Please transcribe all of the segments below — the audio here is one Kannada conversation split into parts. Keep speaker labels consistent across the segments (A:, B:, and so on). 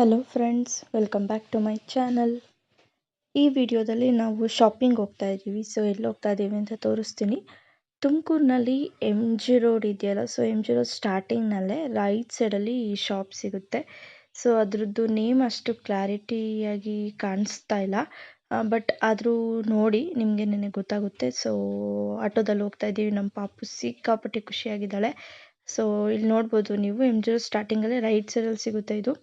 A: Hello friends welcome back to my channel ಈ ವಿಡಿಯೋದಲ್ಲಿ ನಾವು ಶಾಪಿಂಗ್ ಹೋಗ್ತಾ ಇದ್ದೀವಿ. ಸೊ ಎಲ್ಲಿ ಹೋಗ್ತಾ ಇದ್ದೀವಿ ಅಂತ ತೋರಿಸ್ತೀನಿ. ತುಮಕೂರಿನಲ್ಲಿ ಎಂ ಜಿ ರೋಡ್ ಇದೆಯಲ್ಲ ಸೊ ಎಂ ಜಿ ರೋಡ್ ಸ್ಟಾರ್ಟಿಂಗ್ನಲ್ಲೇ ರೈಟ್ ಸೈಡಲ್ಲಿ ಈ ಶಾಪ್ ಸಿಗುತ್ತೆ. ಸೊ ಅದರದ್ದು ನೇಮ್ ಅಷ್ಟು ಕ್ಲಾರಿಟಿಯಾಗಿ ಕಾಣಿಸ್ತಾ ಇಲ್ಲ. ಬಟ್ ಆದರೂ ನೋಡಿ, ನಿಮಗೆ ನಿನಗೆ ಗೊತ್ತಾಗುತ್ತೆ. ಸೊ ಆಟೋದಲ್ಲಿ ಹೋಗ್ತಾ ಇದ್ದೀವಿ. ನಮ್ಮ ಪಾಪು ಸಿಕ್ಕಾಪಟ್ಟೆ ಖುಷಿಯಾಗಿದ್ದಾಳೆ. ಸೊ ಇಲ್ಲಿ ನೋಡ್ಬೋದು ನೀವು ಎಂ ಜಿ ರೋಡ್ ಸ್ಟಾರ್ಟಿಂಗಲ್ಲೇ ರೈಟ್ ಸೈಡಲ್ಲಿ ಸಿಗುತ್ತೆ ಇದು.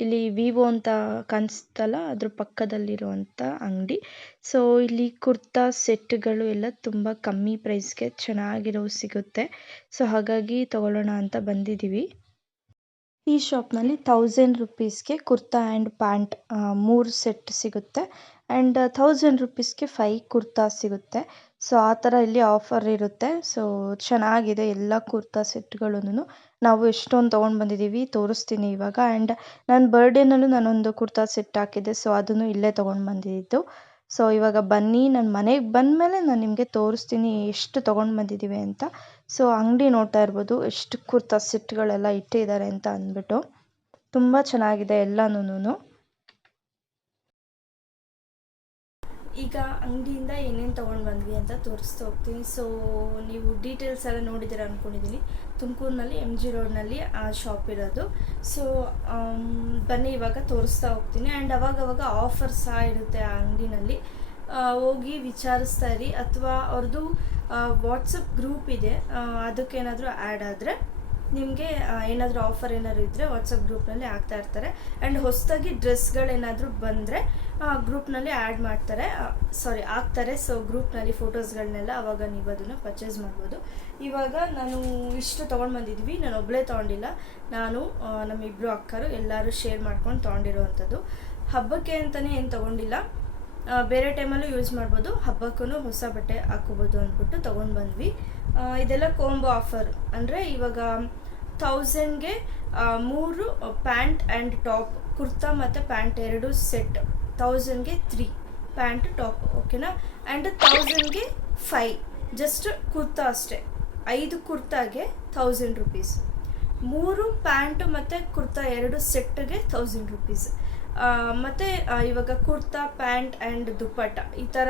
A: ಇಲ್ಲಿ ವಿವೋ ಅಂತ ಕಾಣಿಸ್ತಲ್ಲ, ಅದ್ರ ಪಕ್ಕದಲ್ಲಿರುವಂಥ ಅಂಗಡಿ. ಸೊ ಇಲ್ಲಿ ಕುರ್ತಾ ಸೆಟ್ಗಳು ಎಲ್ಲ ತುಂಬ ಕಮ್ಮಿ ಪ್ರೈಸ್ಗೆ ಚೆನ್ನಾಗಿರೋ ಸಿಗುತ್ತೆ. ಸೊ ಹಾಗಾಗಿ ತಗೊಳ್ಳೋಣ ಅಂತ ಬಂದಿದ್ದೀವಿ. ಈ ಶಾಪ್ನಲ್ಲಿ ತೌಸಂಡ್ ರುಪೀಸ್ಗೆ ಕುರ್ತಾ ಆ್ಯಂಡ್ ಪ್ಯಾಂಟ್ ಮೂರು ಸೆಟ್ ಸಿಗುತ್ತೆ. ಆ್ಯಂಡ್ ಥೌಸಂಡ್ ರುಪೀಸ್ಗೆ ಫೈ ಕುರ್ತಾ ಸಿಗುತ್ತೆ. ಸೊ ಆ ಥರ ಇಲ್ಲಿ ಆಫರ್ ಇರುತ್ತೆ. ಸೊ ಚೆನ್ನಾಗಿದೆ ಎಲ್ಲ ಕುರ್ತಾ ಸೆಟ್ಗಳೂ ನಾವು ಎಷ್ಟೊಂದು ತೊಗೊಂಡು ಬಂದಿದ್ದೀವಿ, ತೋರಿಸ್ತೀನಿ ಇವಾಗ. ಆ್ಯಂಡ್ ನನ್ನ ಬರ್ಡೇನಲ್ಲೂ ನಾನೊಂದು ಕುರ್ತಾ ಸೆಟ್ ಹಾಕಿದ್ದೆ ಸೊ ಅದನ್ನು ಇಲ್ಲೇ ತೊಗೊಂಡು ಬಂದಿದ್ದು. ಸೊ ಇವಾಗ ಬನ್ನಿ ನನ್ನ ಮನೆಗೆ ಬಂದಮೇಲೆ ನಾನು ನಿಮಗೆ ತೋರಿಸ್ತೀನಿ ಎಷ್ಟು ತೊಗೊಂಡು ಬಂದಿದ್ದೀವಿ ಅಂತ. ಸೊ ಅಂಗಡಿ ನೋಡ್ತಾ ಇರ್ಬೋದು, ಎಷ್ಟು ಕುರ್ತಾ ಸೆಟ್ಗಳೆಲ್ಲ ಇಟ್ಟಿದ್ದಾರೆ ಅಂತ ಅಂದ್ಬಿಟ್ಟು. ತುಂಬ ಚೆನ್ನಾಗಿದೆ ಎಲ್ಲನೂ ಈಗ ಅಂಗಡಿಯಿಂದ ಏನೇನು ತೊಗೊಂಡು ಬಂದ್ವಿ ಅಂತ ತೋರಿಸ್ತಾ ಹೋಗ್ತೀನಿ. ಸೊ ನೀವು ಡೀಟೇಲ್ಸ್ ಎಲ್ಲ ನೋಡಿದ್ದೀರ ಅಂದ್ಕೊಂಡಿದ್ದೀನಿ ತುಮಕೂರಿನಲ್ಲಿ ಎಂ ಜಿ ರೋಡ್ನಲ್ಲಿ ಆ ಶಾಪ್ ಇರೋದು. ಸೊ ಬನ್ನಿ, ಇವಾಗ ತೋರಿಸ್ತಾ ಹೋಗ್ತೀನಿ. ಆ್ಯಂಡ್ ಅವಾಗವಾಗ ಆಫರ್ ಸಹ ಇರುತ್ತೆ ಆ ಅಂಗಡಿನಲ್ಲಿ. ಹೋಗಿ ವಿಚಾರಿಸ್ತಾ ಇರಿ. ಅಥವಾ ಅವ್ರದ್ದು ವಾಟ್ಸಪ್ ಗ್ರೂಪ್ ಇದೆ. ಅದಕ್ಕೇನಾದರೂ ಆ್ಯಡ್ ಆದರೆ ನಿಮಗೆ ಏನಾದರೂ ಆಫರ್ ಏನಾದರೂ ಇದ್ದರೆ ವಾಟ್ಸಪ್ ಗ್ರೂಪ್ನಲ್ಲಿ ಹಾಕ್ತಾ ಇರ್ತಾರೆ. ಆ್ಯಂಡ್ ಹೊಸದಾಗಿ ಡ್ರೆಸ್ಗಳೇನಾದರೂ ಬಂದರೆ ಗ್ರೂಪ್ನಲ್ಲಿ ಆ್ಯಡ್ ಮಾಡ್ತಾರೆ. ಸಾರಿ ಹಾಕ್ತಾರೆ. ಸೊ ಗ್ರೂಪ್ನಲ್ಲಿ ಫೋಟೋಸ್ಗಳನ್ನೆಲ್ಲ ಅವಾಗ ನೀವು ಅದನ್ನು ಪರ್ಚೇಸ್ ಮಾಡ್ಬೋದು. ಇವಾಗ ನಾನು ಇಷ್ಟು ತೊಗೊಂಡು ಬಂದಿದ್ವಿ. ನಾನು ಒಬ್ಬಳೇ ತೊಗೊಂಡಿಲ್ಲ. ನಾನು ನಮ್ಮಿಬ್ಬರು ಅಕ್ಕರು ಎಲ್ಲರೂ ಶೇರ್ ಮಾಡ್ಕೊಂಡು ತೊಗೊಂಡಿರೋವಂಥದ್ದು. ಹಬ್ಬಕ್ಕೆ ಅಂತಲೇ ಏನು ತೊಗೊಂಡಿಲ್ಲ. ಬೇರೆ ಟೈಮಲ್ಲೂ ಯೂಸ್ ಮಾಡ್ಬೋದು. ಹಬ್ಬಕ್ಕೂ ಹೊಸ ಬಟ್ಟೆ ಹಾಕೋಬೋದು ಅಂದ್ಬಿಟ್ಟು ತೊಗೊಂಡು ಬಂದ್ವಿ. ಇದೆಲ್ಲ ಕೋಂಬೋ ಆಫರ್ ಅಂದರೆ ಇವಾಗ ಥೌಸಂಡ್ಗೆ ಮೂರು ಪ್ಯಾಂಟ್ ಆ್ಯಂಡ್ ಟಾಪ್ ಕುರ್ತಾ ಮತ್ತು ಪ್ಯಾಂಟ್ ಎರಡು ಸೆಟ್ ಥೌಸಂಡ್ಗೆ ತ್ರೀ ಪ್ಯಾಂಟ್ ಟಾಪ್ ಓಕೆನಾ ಆ್ಯಂಡ್ ಥೌಸಂಡ್ಗೆ ಫೈ ಜಸ್ಟ್ ಕುರ್ತಾ ಅಷ್ಟೇ. ಐದು ಕುರ್ತಾಗೆ ಥೌಸಂಡ್ ರುಪೀಸ್ ಮೂರು ಪ್ಯಾಂಟು ಮತ್ತು ಕುರ್ತಾ ಎರಡು ಸೆಟ್ಗೆ ಥೌಸಂಡ್ ರುಪೀಸ್ ಮತ್ತು ಇವಾಗ ಕುರ್ತಾ, ಪ್ಯಾಂಟ್ ಆ್ಯಂಡ್ ದುಪ್ಪಟ್ಟ ಈ ಥರ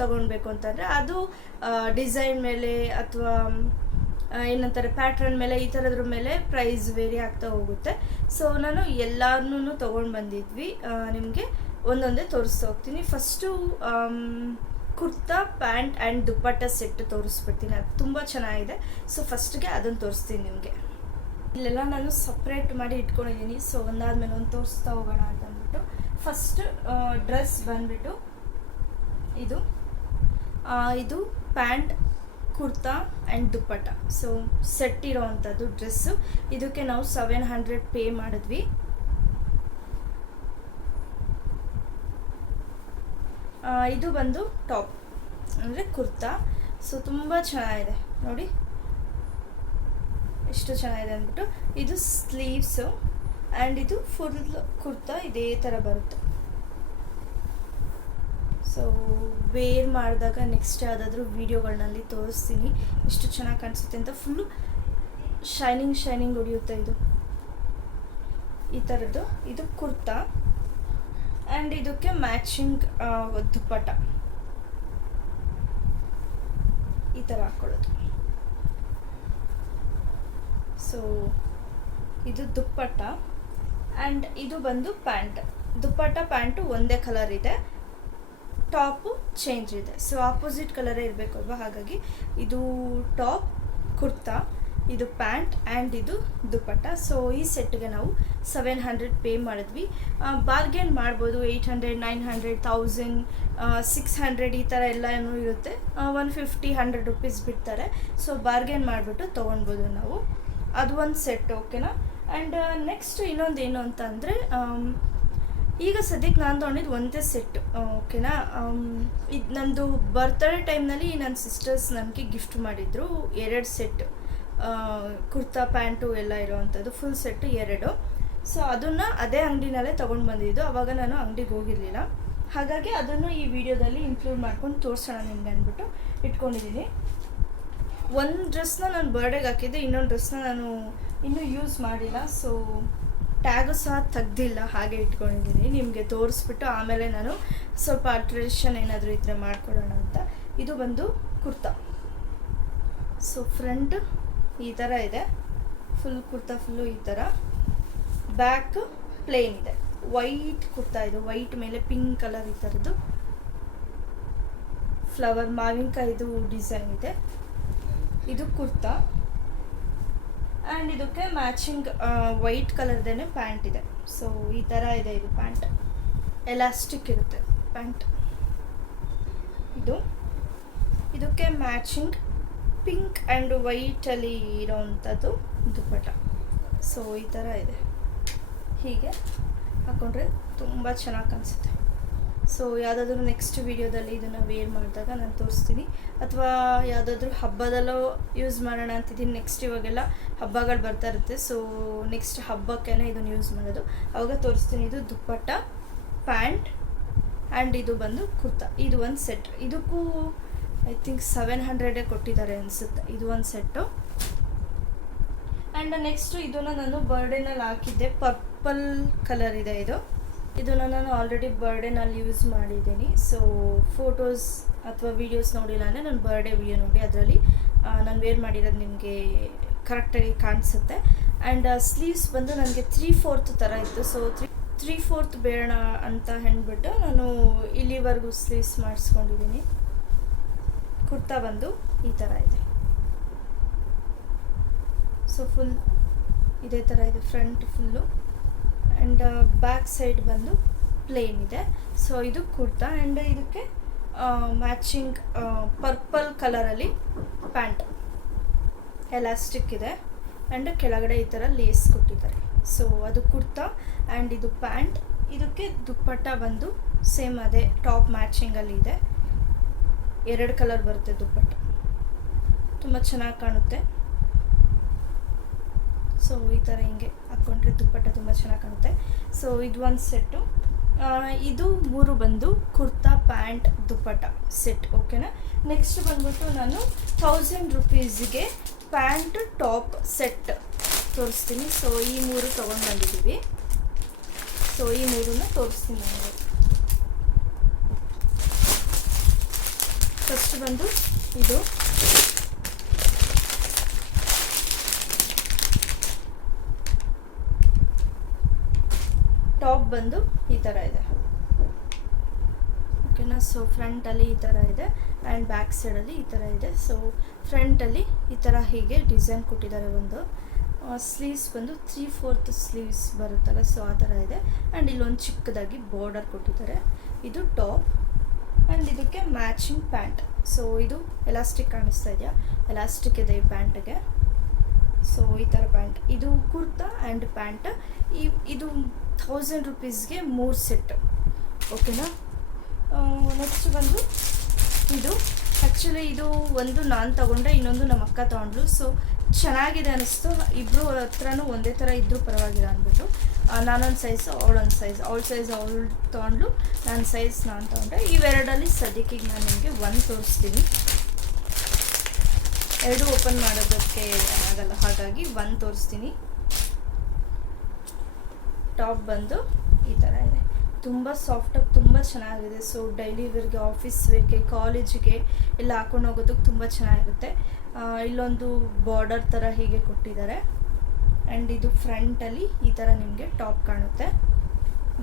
A: ತೊಗೊಳ್ಬೇಕು ಅಂತಂದರೆ ಅದು ಡಿಸೈನ್ ಮೇಲೆ ಅಥವಾ ಏನಂತಾರೆ, ಪ್ಯಾಟ್ರನ್ ಮೇಲೆ ಈ ಥರದ್ರ ಮೇಲೆ ಪ್ರೈಸ್ ವೇರಿ ಆಗ್ತಾ ಹೋಗುತ್ತೆ. ಸೊ, ನಾನು ಎಲ್ಲನೂ ತೊಗೊಂಡು ಬಂದಿದ್ವಿ. ನಿಮಗೆ ಒಂದೊಂದೇ ತೋರಿಸ್ತಾ ಹೋಗ್ತೀನಿ. First kurta, pant and dupatta set ತೋರಿಸ್ಬಿಡ್ತೀನಿ. ಅದು ತುಂಬ ಚೆನ್ನಾಗಿದೆ. ಸೊ, ಫಸ್ಟ್ಗೆ ಅದನ್ನು ತೋರಿಸ್ತೀನಿ ನಿಮಗೆ. ಇಲ್ಲೆಲ್ಲ ನಾನು ಸಪ್ರೇಟ್ ಮಾಡಿ ಇಟ್ಕೊಂಡಿದ್ದೀನಿ. ಸೊ, ಒಂದಾದ್ಮೇಲೆ ಒಂದು ತೋರಿಸ್ತಾ ಹೋಗೋಣ ಅಂತ. ಫಸ್ಟ್ ಡ್ರೆಸ್ ಬಂದ್ಬಿಟ್ಟು ಇದು ಇದು pant, kurta and dupatta. So set ಇರೋವಂಥದ್ದು dress ಇದಕ್ಕೆ ನಾವು ಸೆವೆನ್ ಹಂಡ್ರೆಡ್ ಪೇ ಮಾಡಿದ್ವಿ. ಇದು ಬಂದು ಟಾಪ್ ಅಂದರೆ ಕುರ್ತಾ. ಸೊ ತುಂಬ ಚೆನ್ನಾಗಿದೆ. ನೋಡಿ. ಎಷ್ಟು ಚೆನ್ನಾಗಿದೆ ಅಂದ್ಬಿಟ್ಟು, ಇದು ಸ್ಲೀವ್ಸು ಆ್ಯಂಡ್ ಇದು ಫುಲ್ ಕುರ್ತಾ ಇದೇ ಥರ ಬರುತ್ತೆ. ಸೊ ವೇರ್ ಮಾಡಿದಾಗ ನೆಕ್ಸ್ಟ್ ಯಾವುದಾದ್ರೂ ವೀಡಿಯೋಗಳನ್ನಲ್ಲಿ ತೋರಿಸ್ತೀನಿ. ಎಷ್ಟು ಚೆನ್ನಾಗಿ ಕಾಣಿಸುತ್ತೆ ಅಂತ ಫುಲ್ಲು ಶೈನಿಂಗ್ ಶೈನಿಂಗ್ ಹೊಡಿಯುತ್ತೆ ಇದು. ಈ ಥರದ್ದು ಇದು ಕುರ್ತಾ. ಆ್ಯಂಡ್ ಇದಕ್ಕೆ ಮ್ಯಾಚಿಂಗ್ ದುಪ್ಪಟ ಈ ಥರ ಹಾಕ್ಕೊಳ್ಳೋದು ಸೊ ಇದು ದುಪ್ಪಟ್ಟ. ಆ್ಯಂಡ್ ಇದು ಬಂದು ಪ್ಯಾಂಟ್. ದುಪ್ಪಟ್ಟ ಪ್ಯಾಂಟು ಒಂದೇ ಕಲರ್ ಇದೆ. ಟಾಪು ಚೇಂಜ್ ಇದೆ. ಸೊ ಆಪೋಸಿಟ್ ಕಲರೇ ಇರಬೇಕು ಅಲ್ವಾ ಹಾಗಾಗಿ ಇದು ಟಾಪ್, ಕುರ್ತಾ, ಇದು ಪ್ಯಾಂಟ್ ಆ್ಯಂಡ್ ಇದು ದುಪ್ಪಟ್ಟ. ಸೊ ಈ ಸೆಟ್ಗೆ ನಾವು ಸೆವೆನ್ ಹಂಡ್ರೆಡ್ ಪೇ ಮಾಡಿದ್ವಿ. ಬಾರ್ಗೇನ್ ಮಾಡ್ಬೋದು. Eight hundred nine hundred thousand six hundred ಈ ಥರ ಎಲ್ಲನೂ ಇರುತ್ತೆ. ಒನ್ ಫಿಫ್ಟಿ ಹಂಡ್ರೆಡ್ ರುಪೀಸ್ ಬಿಡ್ತಾರೆ. ಸೊ ಬಾರ್ಗೇನ್ ಮಾಡಿಬಿಟ್ಟು ತೊಗೊಳ್ಬೋದು ನಾವು. ಅದು ಒಂದು ಸೆಟ್ ಓಕೆನಾ ಆ್ಯಂಡ್ ನೆಕ್ಸ್ಟ್ ಇನ್ನೊಂದು ಏನು ಅಂತ ಅಂದರೆ ಈಗ ಸದ್ಯಕ್ಕೆ ನಾನು ತೊಗೊಂಡಿದ್ದು ಒಂದೇ ಸೆಟ್ ಓಕೆನಾ ಇದು ನಂದು ಬರ್ತ್ಡೇ ಟೈಮ್ನಲ್ಲಿ ನನ್ನ ಸಿಸ್ಟರ್ಸ್ ನನಗೆ ಗಿಫ್ಟ್ ಮಾಡಿದರು ಎರಡು ಸೆಟ್ ಕುರ್ತಾ, ಪ್ಯಾಂಟು ಎಲ್ಲ ಇರೋವಂಥದ್ದು ಫುಲ್ ಸೆಟ್ಟು ಎರಡು. ಸೊ ಅದನ್ನು ಅದೇ ಅಂಗಡಿನಲ್ಲೇ ತೊಗೊಂಡು ಬಂದಿದ್ದು, ಅವಾಗ ನಾನು ಅಂಗಡಿಗೆ ಹೋಗಿರಲಿಲ್ಲ. ಹಾಗಾಗಿ ಅದನ್ನು ಈ ವಿಡಿಯೋದಲ್ಲಿ ಇನ್ಕ್ಲೂಡ್ ಮಾಡ್ಕೊಂಡು ತೋರಿಸೋಣ ನಿಮಗೆ ಅಂದ್ಬಿಟ್ಟು ಇಟ್ಕೊಂಡಿದ್ದೀನಿ ಒಂದು ಡ್ರೆಸ್ನ ನಾನು ಬರ್ಡೇಗೆ ಹಾಕಿದ್ದೆ, ಇನ್ನೊಂದು ಡ್ರೆಸ್ನ ನಾನು ಇನ್ನೂ ಯೂಸ್ ಮಾಡಿಲ್ಲ. ಸೊ ಟ್ಯಾಗು ಸಹ ತೆಗ್ದಿಲ್ಲ, ಹಾಗೆ ಇಟ್ಕೊಂಡಿದ್ದೀನಿ. ನಿಮಗೆ ತೋರಿಸ್ಬಿಟ್ಟು ಆಮೇಲೆ ನಾನು ಸ್ವಲ್ಪ ಅಲ್ಟ್ರೇಷನ್ ಏನಾದರೂ ಇದ್ದರೆ ಮಾಡ್ಕೊಡೋಣ ಅಂತ. ಇದು ಬಂದು ಕುರ್ತಾ. ಸೊ ಫ್ರಂಟ್ ಈ ಥರ ಇದೆ. ಫುಲ್ ಕುರ್ತಾ ಫುಲ್ಲು ಈ ಥರ ಬ್ಯಾಕ್ ಪ್ಲೇನ್ ಇದೆ. ವೈಟ್ ಕುರ್ತಾ ಇದು. ವೈಟ್ ಮೇಲೆ ಪಿಂಕ್ ಕಲರ್ ಈ ಥರದ್ದು ಫ್ಲವರ್ ಮಾವಿನಕಾಯಿದು ಡಿಸೈನ್ ಇದೆ. ಇದು ಕುರ್ತಾ. ಆ್ಯಂಡ್ ಇದಕ್ಕೆ ಮ್ಯಾಚಿಂಗ್ ವೈಟ್ ಕಲರ್ದೇ ಪ್ಯಾಂಟ್ ಇದೆ. ಸೊ ಈ ಥರ ಇದೆ ಇದು ಪ್ಯಾಂಟ್ ಎಲಾಸ್ಟಿಕ್ ಇರುತ್ತೆ ಪ್ಯಾಂಟ್ ಇದು. ಇದಕ್ಕೆ ಮ್ಯಾಚಿಂಗ್ ಪಿಂಕ್ ಆ್ಯಂಡ್ ವೈಟಲ್ಲಿ ಇರೋವಂಥದ್ದು ದುಪ್ಪಟ ಸೊ ಈ ಥರ ಇದೆ. ಹೀಗೆ ಹಾಕೊಂಡ್ರೆ ತುಂಬ ಚೆನ್ನಾಗಿ ಕಾಣಿಸುತ್ತೆ. ಸೊ ಯಾವುದಾದ್ರೂ ನೆಕ್ಸ್ಟ್ ವೀಡಿಯೋದಲ್ಲಿ ಇದನ್ನು ವೇರ್ ಮಾಡಿದಾಗ ನಾನು ತೋರಿಸ್ತೀನಿ. ಅಥವಾ ಯಾವುದಾದ್ರೂ ಹಬ್ಬದಲ್ಲೋ ಯೂಸ್ ಮಾಡೋಣ ಅಂತಿದ್ದೀನಿ. ನೆಕ್ಸ್ಟ್ ಇವಾಗೆಲ್ಲ ಹಬ್ಬಗಳು ಬರ್ತಾ ಇರುತ್ತೆ. ಸೊ ನೆಕ್ಸ್ಟ್ ಹಬ್ಬಕ್ಕೇ ಇದನ್ನು ಯೂಸ್ ಮಾಡೋದು. ಅವಾಗ ತೋರಿಸ್ತೀನಿ. ಇದು ದುಪ್ಪಟ್ಟ, ಪ್ಯಾಂಟ್ ಆ್ಯಂಡ್ ಇದು ಬಂದು ಕುರ್ತಾ. ಇದು ಒಂದು ಸೆಟ್ ಇದಕ್ಕೂ ಐ ಥಿಂಕ್ ಸೆವೆನ್ ಹಂಡ್ರೆಡೇ ಕೊಟ್ಟಿದ್ದಾರೆ ಅನಿಸುತ್ತೆ. ಇದು ಒಂದು ಸೆಟ್ಟು ಆ್ಯಂಡ್ ನೆಕ್ಸ್ಟು ಇದನ್ನು ನಾನು ಬರ್ಡೇನಲ್ಲಿ ಹಾಕಿದ್ದೆ. ಪರ್ಪಲ್ ಕಲರ್ ಇದೆ ಇದು. ಇದನ್ನು ನಾನು ಆಲ್ರೆಡಿ ಬರ್ಡೇನಲ್ಲಿ ಯೂಸ್ ಮಾಡಿದ್ದೀನಿ. ಸೊ ಫೋಟೋಸ್ ಅಥವಾ ವೀಡಿಯೋಸ್ ನೋಡಿಲ್ಲ ಅಂದರೆ ನಾನು ಬರ್ಡೇ ವಿಡಿಯೋ ನೋಡಿ ಅದರಲ್ಲಿ ನಾನು ವೇರ್ ಮಾಡಿರೋದು ನಿಮಗೆ ಕರೆಕ್ಟಾಗಿ ಕಾಣಿಸುತ್ತೆ. ಆ್ಯಂಡ್ ಸ್ಲೀವ್ಸ್ ಬಂದು ನನಗೆ ತ್ರೀ ಫೋರ್ತ್ ಥರ ಇತ್ತು. ಸೊ ತ್ರೀ ತ್ರೀ ಫೋರ್ತ್ ಬೇಡ ಅಂತ ಹೆಣ್ಬಿಟ್ಟು ನಾನು ಇಲ್ಲಿವರೆಗೂ ಸ್ಲೀವ್ಸ್ ಮಾಡಿಸ್ಕೊಂಡಿದ್ದೀನಿ. ಕುರ್ತಾ ಬಂದು ಈ ಥರ ಇದೆ. ಸೊ ಫುಲ್ ಇದೇ ಥರ ಇದೆ front full and back side ಬಂದು ಪ್ಲೇನ್ ಇದೆ. ಸೊ ಇದು ಕುರ್ತಾ ಆ್ಯಂಡ್ ಇದಕ್ಕೆ ಮ್ಯಾಚಿಂಗ್ ಪರ್ಪಲ್ ಕಲರಲ್ಲಿ ಪ್ಯಾಂಟ್ ಎಲಾಸ್ಟಿಕ್ ಇದೆ. ಆ್ಯಂಡ್ ಕೆಳಗಡೆ ಈ ಥರ ಲೇಸ್ ಕೊಟ್ಟಿದ್ದಾರೆ. ಸೊ ಅದು ಕುರ್ತಾ ಆ್ಯಂಡ್ ಇದು ಪ್ಯಾಂಟ್ ಇದಕ್ಕೆ ದುಪ್ಪಟ್ಟ ಬಂದು ಸೇಮ್ ಅದೇ ಟಾಪ್ ಮ್ಯಾಚಿಂಗಲ್ಲಿ ಇದೆ. ಎರಡು ಕಲರ್ ಬರುತ್ತೆ ದುಪ್ಪಟ್ಟ. ತುಂಬ ಚೆನ್ನಾಗಿ ಕಾಣುತ್ತೆ. ಸೊ ಈ ಥರ ಹಿಂಗೆ ಹಾಕ್ಕೊಂಡ್ರೆ ದುಪ್ಪಟ್ಟ ತುಂಬ ಚೆನ್ನಾಗಿ ಕಾಣುತ್ತೆ. ಸೊ ಇದು ಒಂದು ಸೆಟ್ಟು ಇದು ಮೂರು ಬಂದು ಕುರ್ತಾ, ಪ್ಯಾಂಟ್, ದುಪ್ಪಟ್ಟ ಸೆಟ್ ಓಕೆನಾ ನೆಕ್ಸ್ಟ್ ಬಂದ್ಬಿಟ್ಟು ನಾನು ಥೌಸಂಡ್ ರುಪೀಸ್ಗೆ ಪ್ಯಾಂಟ್ ಟಾಪ್ ಸೆಟ್ ತೋರಿಸ್ತೀನಿ. ಸೊ ಈ ಮೂರು ತೊಗೊಂಡು ಬಂದಿದ್ದೀವಿ. ಸೊ ಈ ಮೂರನ್ನ ತೋರಿಸ್ತೀನಿ ನನಗೆ ಫಸ್ಟ್ ಬಂದು ಇದು. ಟಾಪ್ ಬಂದು ಈ ಥರ ಇದೆ. ಓಕೆನಾ? ಸೊ ಫ್ರಂಟಲ್ಲಿ ಈ ಥರ ಇದೆ ಆ್ಯಂಡ್ ಬ್ಯಾಕ್ ಸೈಡಲ್ಲಿ ಈ ಥರ ಇದೆ. ಸೊ ಫ್ರಂಟಲ್ಲಿ ಈ ಥರ ಹೀಗೆ ಡಿಸೈನ್ ಕೊಟ್ಟಿದ್ದಾರೆ ಒಂದು. ಸ್ಲೀವ್ಸ್ ಬಂದು ತ್ರೀ ಫೋರ್ತ್ ಸ್ಲೀವ್ಸ್ ಬರುತ್ತಲ್ಲ ಸೊ ಆ ಥರ ಇದೆ. ಆ್ಯಂಡ್ ಇಲ್ಲೊಂದು ಚಿಕ್ಕದಾಗಿ ಬಾರ್ಡರ್ ಕೊಟ್ಟಿದ್ದಾರೆ. ಇದು ಟಾಪ್ ಆ್ಯಂಡ್ ಇದಕ್ಕೆ ಮ್ಯಾಚಿಂಗ್ ಪ್ಯಾಂಟ್ ಸೊ ಇದು ಎಲಾಸ್ಟಿಕ್ ಕಾಣಿಸ್ತಾ ಇದೆಯಾ? ಎಲಾಸ್ಟಿಕ್ ಇದೆ ಈ ಪ್ಯಾಂಟ್ಗೆ ಸೊ ಈ ಥರ ಪ್ಯಾಂಟ್. ಇದು ಕುರ್ತಾ ಆ್ಯಂಡ್ ಪ್ಯಾಂಟ್. ಈ, ಇದು ಥೌಸಂಡ್ ರುಪೀಸ್ಗೆ ಮೂರು ಸೆಟ್ ಓಕೆನಾ ನೆಕ್ಸ್ಟ್ ಬಂದು ಇದು. ಆ್ಯಕ್ಚುಲಿ ಇದು ಒಂದು ನಾನು ತಗೊಂಡೆ, ಇನ್ನೊಂದು ನಮ್ಮ ಅಕ್ಕ ತೊಗೊಂಡ್ಲು ಸೊ ಚೆನ್ನಾಗಿದೆ ಅನ್ನಿಸ್ತು ಇಬ್ಬರು ಹತ್ರನೂ ಒಂದೇ ಥರ ಇದ್ದರೂ ಪರವಾಗಿಲ್ಲ ಅಂದ್ಬಿಟ್ಟು. ನಾನೊಂದು ಸೈಜ್ ಅವಳೊಂದು ಸೈಜ್ ಅವಳ ಸೈಜ್ ಅವಳು ತೊಗೊಂಡ್ಲು ನನ್ನ ಸೈಜ್ ನಾನು ತೊಗೊಂಡೆ. ಇವೆರಡಲ್ಲಿ ಸದ್ಯಕ್ಕೆ ನಾನು ನಿಮಗೆ ಒಂದು ತೋರಿಸ್ತೀನಿ. ಎರಡು ಓಪನ್ ಮಾಡೋದಕ್ಕೆ ಆಗಲ್ಲ. ಹಾಗಾಗಿ ಒಂದು ತೋರಿಸ್ತೀನಿ. ಟಾಪ್ ಬಂದು ಈ ಥರ ಇದೆ. ತುಂಬ ಸಾಫ್ಟಾಗಿ ತುಂಬ ಚೆನ್ನಾಗಿದೆ. ಸೊ ಡೈಲಿ ವೇರ್ಗೆ ಆಫೀಸ್ ವೇರ್ಗೆ ಕಾಲೇಜಿಗೆ ಎಲ್ಲ ಹಾಕೊಂಡು ಹೋಗೋದಕ್ಕೆ ತುಂಬ ಚೆನ್ನಾಗಿರುತ್ತೆ. ಇಲ್ಲೊಂದು ಬಾರ್ಡರ್ ಥರ ಹೀಗೆ ಕೊಟ್ಟಿದ್ದಾರೆ. ಆ್ಯಂಡ್ ಇದು ಫ್ರಂಟಲ್ಲಿ ಈ ಥರ ನಿಮಗೆ ಟಾಪ್ ಕಾಣುತ್ತೆ.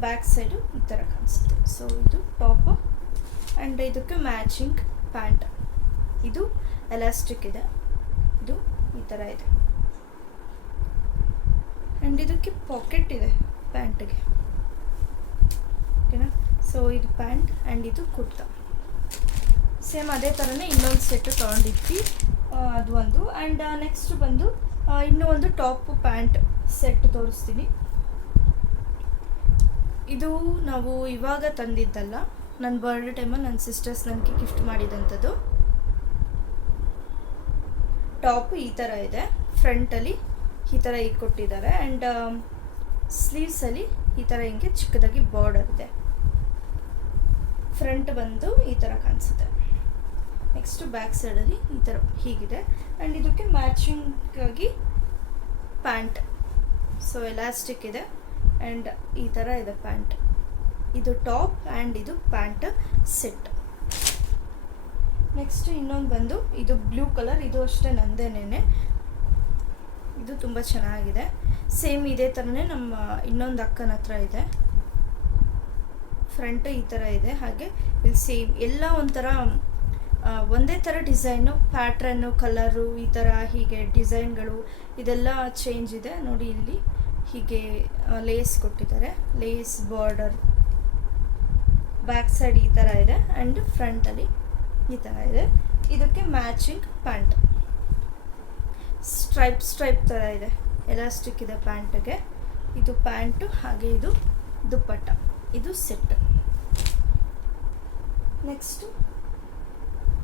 A: ಬ್ಯಾಕ್ ಸೈಡು ಈ ಥರ ಕಾಣಿಸುತ್ತೆ. ಸೊ ಇದು ಟಾಪು ಆ್ಯಂಡ್ ಇದಕ್ಕೆ ಮ್ಯಾಚಿಂಗ್ ಪ್ಯಾಂಟ್ ಇದು ಎಲಾಸ್ಟಿಕ್ ಇದೆ. ಇದು ಈ ಥರ ಇದೆ. ಆ್ಯಂಡ್ ಇದಕ್ಕೆ ಪಾಕೆಟ್ ಇದೆ ಪ್ಯಾಂಟಿಗೆ ಓಕೆನಾ ಸೊ ಇದು ಪ್ಯಾಂಟ್ ಆ್ಯಂಡ್ ಇದು ಕುರ್ತಾ ಸೇಮ್ ಅದೇ ಥರನೇ ಇನ್ನೊಂದು ಸೆಟ್ಟು ತೊಗೊಂಡಿದ್ವಿ. ಅದು ಒಂದು. ಆ್ಯಂಡ್ ನೆಕ್ಸ್ಟ್ ಬಂದು ಇನ್ನೂ ಒಂದು ಟಾಪ್ ಪ್ಯಾಂಟ್ ಸೆಟ್ ತೋರಿಸ್ತೀನಿ. ಇದು ನಾವು ಇವಾಗ ತಂದಿದ್ದಲ್ಲ. ನನ್ನ ಬರ್ಡೇ ಟೈಮಲ್ಲಿ ನನ್ನ ಸಿಸ್ಟರ್ಸ್ ನನಗೆ ಗಿಫ್ಟ್ ಮಾಡಿದಂಥದ್ದು. ಟಾಪ್ ಈ ಥರ ಇದೆ. ಫ್ರಂಟಲ್ಲಿ ಈ ಥರ ಈಗ ಕೊಟ್ಟಿದ್ದಾರೆ ಆ್ಯಂಡ್ ಸ್ಲೀವ್ಸಲ್ಲಿ ಈ ಥರ ಹಿಂಗೆ ಚಿಕ್ಕದಾಗಿ ಬಾರ್ಡರ್ ಇದೆ. ಫ್ರಂಟ್ ಬಂದು ಈ ಥರ ಕಾಣಿಸುತ್ತೆ. ನೆಕ್ಸ್ಟ್ ಬ್ಯಾಕ್ ಸೈಡಲ್ಲಿ ಈ ಥರ ಹೀಗಿದೆ. ಆ್ಯಂಡ್ ಇದಕ್ಕೆ ಮ್ಯಾಚಿಂಗ್ ಆಗಿ ಪ್ಯಾಂಟ್ ಸೊ ಎಲಾಸ್ಟಿಕ್ ಇದೆ. ಆ್ಯಂಡ್ ಈ ಥರ ಇದೆ ಪ್ಯಾಂಟ್ ಇದು ಟಾಪ್ ಆ್ಯಂಡ್ ಇದು ಪ್ಯಾಂಟ್ ಸೆಟ್ ನೆಕ್ಸ್ಟ್ ಇನ್ನೊಂದು ಬಂದು ಇದು ಬ್ಲೂ ಕಲರ್, ಇದು ಅಷ್ಟೇ ನಂದೇನೇ ಇದು ತುಂಬ ಚೆನ್ನಾಗಿದೆ. ಸೇಮ್ ಇದೇ ಥರನೇ ನಮ್ಮ ಇನ್ನೊಂದು ಅಕ್ಕನ ಹತ್ರ ಇದೆ. ಫ್ರಂಟ್ ಈ ಥರ ಇದೆ. ಹಾಗೆ ಇಲ್ಲಿ ಸೇಮ್ ಎಲ್ಲ ಒಂಥರ ಒಂದೇ ಥರ ಡಿಸೈನು ಪ್ಯಾಟ್ರನ್ನು ಕಲರು ಈ ಥರ ಹೀಗೆ ಡಿಸೈನ್ಗಳು, ಇದೆಲ್ಲ ಚೇಂಜ್ ಇದೆ. ನೋಡಿ ಇಲ್ಲಿ ಹೀಗೆ ಲೇಸ್ ಕೊಟ್ಟಿದ್ದಾರೆ. ಲೇಸ್ ಬಾರ್ಡರ್ ಬ್ಯಾಕ್ ಸೈಡ್ ಈ ಥರ ಇದೆ. ಆ್ಯಂಡ್ ಫ್ರಂಟಲ್ಲಿ ಈ ಥರ ಇದೆ ಇದಕ್ಕೆ ಮ್ಯಾಚಿಂಗ್ ಪ್ಯಾಂಟ್ ಸ್ಟ್ರೈಪ್ ಸ್ಟ್ರೈಪ್ ಥರ ಇದೆ. ಎಲಾಸ್ಟಿಕ್ ಇದೆ ಪ್ಯಾಂಟ್ಗೆ ಇದು ಪ್ಯಾಂಟು ಹಾಗೆ ಇದು ದುಪ್ಪಟ್ಟ. ಇದು ಸೆಟ್ ನೆಕ್ಸ್ಟು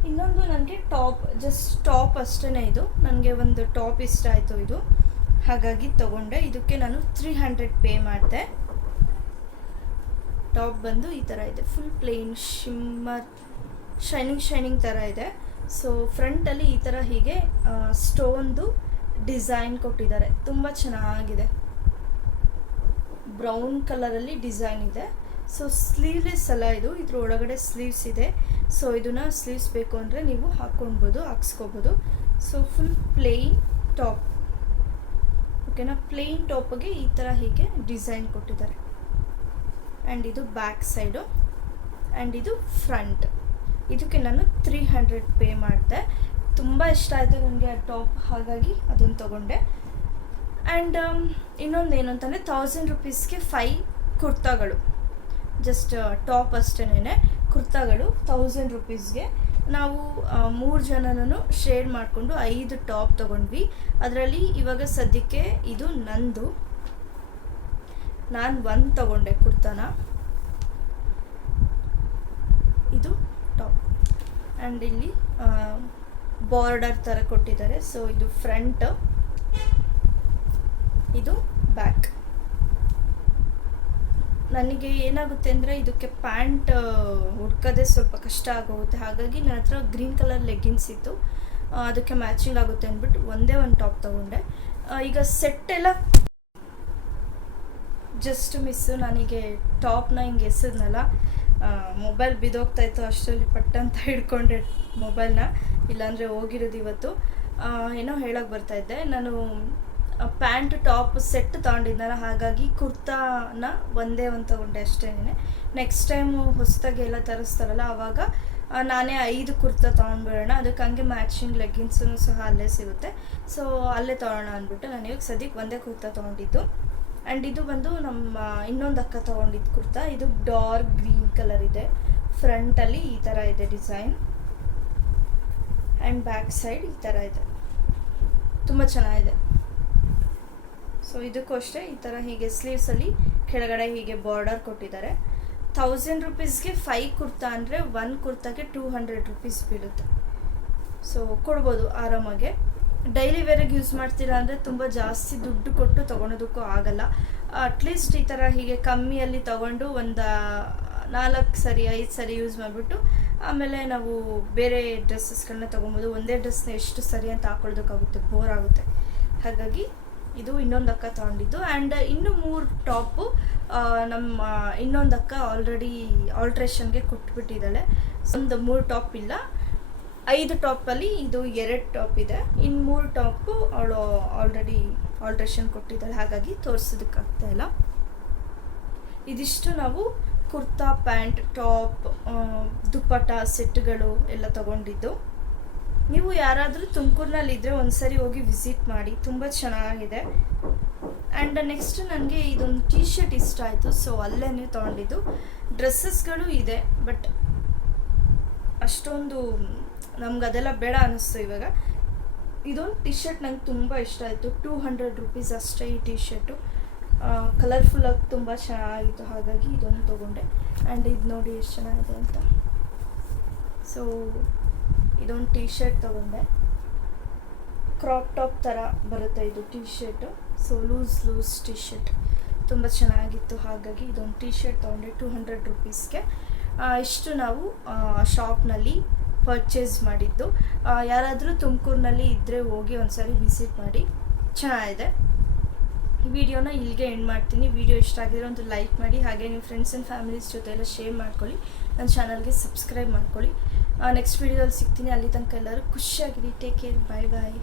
A: ಇನ್ನೊಂದು ನನಗೆ ಟಾಪ್ ಜಸ್ಟ್ ಟಾಪ್ ಅಷ್ಟೇ ಇದು. ನನಗೆ ಒಂದು ಟಾಪ್ ಇಷ್ಟ ಆಯಿತು ಇದು. ಹಾಗಾಗಿ ತಗೊಂಡೆ. ಇದಕ್ಕೆ ನಾನು ತ್ರೀ ಹಂಡ್ರೆಡ್ ಪೇ ಮಾಡಿದೆ. ಟಾಪ್ ಬಂದು ಈ ಥರ ಇದೆ. Full plain shimmer shining shining ಥರ ಇದೆ. ಸೊ ಫ್ರಂಟಲ್ಲಿ ಈ ಥರ ಹೀಗೆ ಸ್ಟೋನ್ದು ಡಿಸೈನ್ ಕೊಟ್ಟಿದ್ದಾರೆ. ತುಂಬ ಚೆನ್ನಾಗಿದೆ. ಬ್ರೌನ್ ಕಲರಲ್ಲಿ ಡಿಸೈನ್ ಇದೆ. ಸೊ ಸ್ಲೀವ್ಲೆಸ್ ಅಲ್ಲ ಇದು. ಇದ್ರ ಒಳಗಡೆ ಸ್ಲೀವ್ಸ್ ಇದೆ. ಸೊ ಇದನ್ನ ಸ್ಲೀವ್ಸ್ ಬೇಕು ಅಂದರೆ ನೀವು ಹಾಕ್ಕೊಳ್ಬೋದು ಹಾಕ್ಸ್ಕೊಬೋದು ಸೊ ಫುಲ್ ಪ್ಲೇನ್ ಟಾಪ್ ಓಕೆನಾ ಪ್ಲೇನ್ ಟಾಪ್ಗೆ ಈ ಥರ ಹೀಗೆ ಡಿಸೈನ್ ಕೊಟ್ಟಿದ್ದಾರೆ. ಆ್ಯಂಡ್ ಇದು ಬ್ಯಾಕ್ ಸೈಡು ಆ್ಯಂಡ್ ಇದು ಫ್ರಂಟ್ ಇದಕ್ಕೆ ನಾನು ತ್ರೀ ಹಂಡ್ರೆಡ್ ಪೇ ಮಾಡಿದೆ. ತುಂಬ ಇಷ್ಟ ಆಯಿತು ನನಗೆ ಆ ಟಾಪ್ ಹಾಗಾಗಿ ಅದನ್ನು ತೊಗೊಂಡೆ. ಆ್ಯಂಡ್ ಇನ್ನೊಂದು ಏನು ಅಂತಂದರೆ ತೌಸಂಡ್ ರುಪೀಸ್ಗೆ ಫೈ ಕುರ್ತಾಗಳು. ಜಸ್ಟ್ ಟಾಪ್ ಅಷ್ಟೇನೆ ಕುರ್ತಾಗಳು ತೌಸಂಡ್ ರುಪೀಸ್ಗೆ ನಾವು ಮೂರು ಜನನೂ ಶೇರ್ ಮಾಡಿಕೊಂಡು ಐದು ಟಾಪ್ ತೊಗೊಂಡ್ವಿ. ಅದರಲ್ಲಿ ಇವಾಗ ಸದ್ಯಕ್ಕೆ ಇದು ನಂದು. ನಾನು ಒಂದು ತಗೊಂಡೆ ಕುರ್ತಾನ ಇದು ಟಾಪ್ ಆ್ಯಂಡ್ ಇಲ್ಲಿ ಬಾರ್ಡರ್ ಥರ ಕೊಟ್ಟಿದ್ದಾರೆ. ಸೊ ಇದು ಫ್ರಂಟ್ ಇದು ಬ್ಯಾಕ್ ನನಗೆ ಏನಾಗುತ್ತೆ ಅಂದರೆ, ಇದಕ್ಕೆ ಪ್ಯಾಂಟ್ ಹುಡ್ಕೋದೇ ಸ್ವಲ್ಪ ಕಷ್ಟ ಆಗೋಗುತ್ತೆ. ಹಾಗಾಗಿ ನನ್ನ ಹತ್ರ ಗ್ರೀನ್ ಕಲರ್ ಲೆಗ್ಗಿನ್ಸ್ ಇತ್ತು. ಅದಕ್ಕೆ ಮ್ಯಾಚಿಂಗ್ ಆಗುತ್ತೆ ಅಂದ್ಬಿಟ್ಟು ಒಂದೇ ಒಂದು ಟಾಪ್ ತೊಗೊಂಡೆ. ಈಗ ಸೆಟ್ ಎಲ್ಲ ಜಸ್ಟ್ ಮಿಸ್ಸು ನನಗೆ ಟಾಪ್ನ ಹಿಂಗೆ ಎಸೆದ್ನಲ್ಲ. ಮೊಬೈಲ್ ಬಿದ್ದೋಗ್ತಾಯಿತ್ತು ಅಷ್ಟರಲ್ಲಿ ಪಟ್ ಅಂತ ಹಿಡ್ಕೊಂಡೆ ಮೊಬೈಲ್ನ ಇಲ್ಲಾಂದರೆ ಹೋಗಿರೋದು ಇವತ್ತು. ಏನೋ ಹೇಳೋಕೆ ಬರ್ತಾ ಇದ್ದೆ. ನಾನು ಪ್ಯಾಂಟ್, ಟಾಪ್ ಸೆಟ್ ತೊಗೊಂಡಿದ್ದಲ್ಲ, ಹಾಗಾಗಿ ಕುರ್ತಾನ ಒಂದೇ ಒಂದು ತೊಗೊಂಡೆ ಅಷ್ಟೇ ನೆಕ್ಸ್ಟ್ ಟೈಮು ಹೊಸದಾಗಿ ಎಲ್ಲ ತರಿಸ್ತಾರಲ್ಲ ಆವಾಗ ನಾನೇ ಐದು ಕುರ್ತಾ ತೊಗೊಂಡ್ಬಿಡೋಣ. ಅದಕ್ಕೆ ಹಂಗೆ ಮ್ಯಾಚಿಂಗ್ ಲೆಗ್ಗಿನ್ಸೂ ಸಹ ಅಲ್ಲೇ ಸಿಗುತ್ತೆ. ಸೊ ಅಲ್ಲೇ ತೊಗೊಳೋಣ ಅಂದ್ಬಿಟ್ಟು ನಾನು ಇವಾಗ ಸದ್ಯಕ್ಕೆ ಒಂದೇ ಕುರ್ತಾ ತೊಗೊಂಡಿದ್ದು. ಆ್ಯಂಡ್ ಇದು ಬಂದು ನಮ್ಮ, ಇನ್ನೊಂದು ಅಕ್ಕ ತೊಗೊಂಡಿದ್ದು ಕುರ್ತಾ. ಇದು ಡಾರ್ಕ್ ಗ್ರೀನ್ ಕಲರ್ ಇದೆ. ಫ್ರಂಟಲ್ಲಿ ಈ ಥರ ಇದೆ ಡಿಸೈನ್ ಆ್ಯಂಡ್ ಬ್ಯಾಕ್ ಸೈಡ್ ಈ ಥರ ಇದೆ. ತುಂಬ ಚೆನ್ನಾಗಿದೆ. ಸೊ ಇದಕ್ಕೂ ಅಷ್ಟೇ ಈ ಥರ ಹೀಗೆ ಸ್ಲೀವ್ಸಲ್ಲಿ ಕೆಳಗಡೆ ಹೀಗೆ ಬಾರ್ಡರ್ ಕೊಟ್ಟಿದ್ದಾರೆ. ಥೌಸಂಡ್ ರುಪೀಸ್ಗೆ ಫೈ ಕುರ್ತಾ ಅಂದರೆ ಒನ್ ಕುರ್ತಾಗೆ ಟೂ ಹಂಡ್ರೆಡ್ ರುಪೀಸ್ ಬೀಳುತ್ತೆ. ಸೊ ಕೊಡ್ಬೋದು ಆರಾಮಾಗೆ. ಡೈಲಿ ವೇರಿಗೆ ಯೂಸ್ ಮಾಡ್ತೀರಾ ಅಂದರೆ ತುಂಬ ಜಾಸ್ತಿ ದುಡ್ಡು ಕೊಟ್ಟು ತೊಗೊಳೋದಕ್ಕೂ ಆಗಲ್ಲ. ಅಟ್ಲೀಸ್ಟ್ ಈ ಥರ ಹೀಗೆ ಕಮ್ಮಿಯಲ್ಲಿ ತೊಗೊಂಡು ಒಂದು ನಾಲ್ಕು ಸರಿ, ಐದು ಸರಿ ಯೂಸ್ ಮಾಡಿಬಿಟ್ಟು ಆಮೇಲೆ ನಾವು ಬೇರೆ ಡ್ರೆಸ್ಸಸ್ಗಳನ್ನ ತೊಗೊಬೋದು. ಒಂದೇ ಡ್ರೆಸ್ನ ಎಷ್ಟು ಸರಿ ಅಂತ ಹಾಕೊಳ್ಳೋದಕ್ಕಾಗುತ್ತೆ. ಬೋರ್ ಆಗುತ್ತೆ. ಹಾಗಾಗಿ ಇದು ಇನ್ನೊಂದು ಅಕ್ಕ ತೊಗೊಂಡಿದ್ದು. ಆ್ಯಂಡ್ ಇನ್ನು ಮೂರು ಟಾಪು ನಮ್ಮ ಇನ್ನೊಂದು ಅಕ್ಕ ಆಲ್ರೆಡಿ ಆಲ್ಟ್ರೇಷನ್ಗೆ ಕೊಟ್ಬಿಟ್ಟಿದ್ದಾಳೆ. ಒಂದು ಮೂರು ಟಾಪ್ ಇಲ್ಲ. ಐದು ಟಾಪಲ್ಲಿ ಇದು ಎರಡು ಟಾಪ್ ಇದೆ. ಇನ್ನು ಮೂರು ಟಾಪು ಅವಳು ಆಲ್ರೆಡಿ ಆಲ್ಟ್ರೇಷನ್ ಕೊಟ್ಟಿದ್ದಾಳೆ. ಹಾಗಾಗಿ ತೋರಿಸೋದಕ್ಕಾಗ್ತಾ ಇಲ್ಲ. ಇದಿಷ್ಟು ನಾವು ಕುರ್ತಾ, ಪ್ಯಾಂಟ್, ಟಾಪ್ ದುಪ್ಪಟ ಸೆಟ್ಗಳು ಎಲ್ಲ ತಗೊಂಡಿದ್ದು. ನೀವು ಯಾರಾದರೂ ತುಮಕೂರಿನಲ್ಲಿ ಇದ್ದರೆ ಒಂದ್ಸರಿ ಹೋಗಿ ವಿಸಿಟ್ ಮಾಡಿ. ತುಂಬ ಚೆನ್ನಾಗಿದೆ. ಆ್ಯಂಡ್ ನೆಕ್ಸ್ಟ್ ನನಗೆ ಇದೊಂದು ಟೀ ಶರ್ಟ್ ಇಷ್ಟ ಆಯಿತು. ಸೊ ಅಲ್ಲೇ ತೊಗೊಂಡಿದ್ದು. ಡ್ರೆಸ್ಸಸ್ಗಳು ಇದೆ ಬಟ್ ಅಷ್ಟೊಂದು ನಮ್ಗೆ ಅದೆಲ್ಲ ಬೇಡ ಅನ್ನಿಸ್ತು ಇವಾಗ. ಇದೊಂದು ಟಿ ಶರ್ಟ್ ನಂಗೆ ತುಂಬ ಇಷ್ಟ ಆಯಿತು. ಟೂ ಹಂಡ್ರೆಡ್ ರುಪೀಸ್ ಅಷ್ಟೇ ಈ ಟಿ ಶರ್ಟು ಕಲರ್ಫುಲ್ಲಾಗಿ ತುಂಬ ಚೆನ್ನಾಗಿತ್ತು. ಹಾಗಾಗಿ ಇದೊಂದು ತೊಗೊಂಡೆ. ಆ್ಯಂಡ್ ಇದು ನೋಡಿ ಎಷ್ಟು ಚೆನ್ನಾಗಿದೆ ಅಂತ. ಸೊ ಇದೊಂದು ಟಿ ಶರ್ಟ್ ತೊಗೊಂಡೆ. ಕ್ರಾಪ್ ಟಾಪ್ ಥರ ಬರುತ್ತೆ ಇದು T shirt so loose loose T shirt ತುಂಬ ಚೆನ್ನಾಗಿತ್ತು. ಹಾಗಾಗಿ ಇದೊಂದು ಟಿ ಶರ್ಟ್ ತೊಗೊಂಡೆ ಟೂ ಹಂಡ್ರೆಡ್ ರುಪೀಸ್ಗೆ. ಇಷ್ಟು ನಾವು ಶಾಪ್ನಲ್ಲಿ ಪರ್ಚೇಸ್ ಮಾಡಿದ್ದು. ಯಾರಾದರೂ ತುಮಕೂರಿನಲ್ಲಿ ಇದ್ದರೆ ಹೋಗಿ ಒಂದ್ಸರಿ ವಿಸಿಟ್ ಮಾಡಿ. ಚೆನ್ನಾಗಿದೆ. ಈ ವಿಡಿಯೋನ ಇಲ್ಲಿಗೆ ಎಂಡ್ ಮಾಡ್ತೀನಿ. ವಿಡಿಯೋ ಇಷ್ಟ ಆಗಿದ್ರೆ ಒಂದು ಲೈಕ್ ಮಾಡಿ. ಹಾಗೆ ನಿಮ್ಮ ಫ್ರೆಂಡ್ಸ್ ಆ್ಯಂಡ್ ಫ್ಯಾಮಿಲೀಸ್ ಜೊತೆ ಎಲ್ಲ ಶೇರ್ ಮಾಡ್ಕೊಳ್ಳಿ. ನನ್ನ ಚಾನಲ್ಗೆ ಸಬ್ಸ್ಕ್ರೈಬ್ ಮಾಡ್ಕೊಳ್ಳಿ. ನೆಕ್ಸ್ಟ್ ವಿಡಿಯೋದಲ್ಲಿ ಸಿಗ್ತೀನಿ. ಅಲ್ಲಿ ತನಕ ಎಲ್ಲರೂ ಖುಷಿಯಾಗಿರಿ. ಟೇಕ್ ಕೇರ್ ಬಾಯ್ ಬಾಯ್